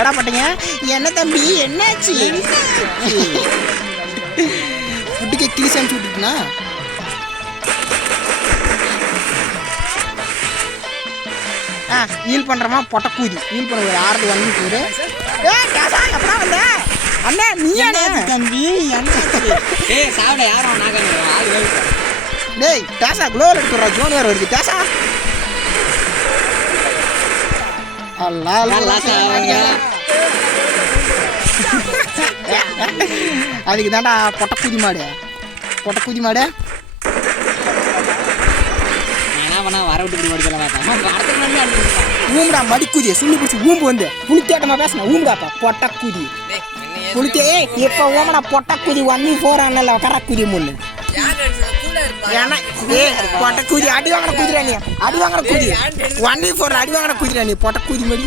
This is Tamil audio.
எடா பட்டீங்க என்ன தம்பி என்னாச்சு ஃபுட்டுக்கு கிளி அனுப்பிச்சு விட்டுட்டுனா ஈல் பண்ணுறமா பொட்டக்கூதி ஈல் பண்ண ஒரு 6 1 போடு எப்படா வந்த அண்ணே நீ தம்பி சாப்பிட யாரும் டேய் டேசா குளோவில் எடுத்துடுறா ஜோன் வேறு வருது டேசா அதுக்கு தாண்டா பொட்டக்கூதி மாடு வர விட்டு ஊம்புடா மடிக்குதி சுள்ளி பிடிச்சி ஊம்பு வந்து புளித்தேட்டமா பேசினா ஊம்புடாப்பா பொட்டக்கூதி புளித்தே இப்போ ஓமடா பொட்டக்கூதி 1v4 அண்ணல கரக்கூதி முள்ளு ஏன்னா பொட்டக்கூதி அடி வாங்கின குதிரா நீ 1v4 அடி வாங்கின குதிரா நீ பொட்டக்கூதி மடி